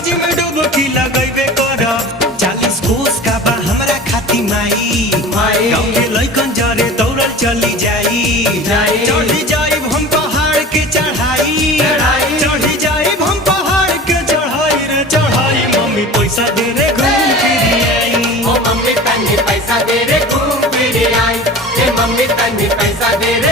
गंगा जी में डुबकी लगैबे करब 40 कोस का बा हमरा खाती माई गाँव के लइकन जरे दौड़ल चली जाई चढ़ी जाइब हम पहाड़ के चढ़ाई चढ़ी जाइब हम पहाड़ के चढ़ाई रे चढ़ाई मम्मी पैसा दे रे घूम फिर आई ओ मम्मी तन्नी पैसा दे रे घूम फिर आई ए मम्मी तन्नी पैसा दे रे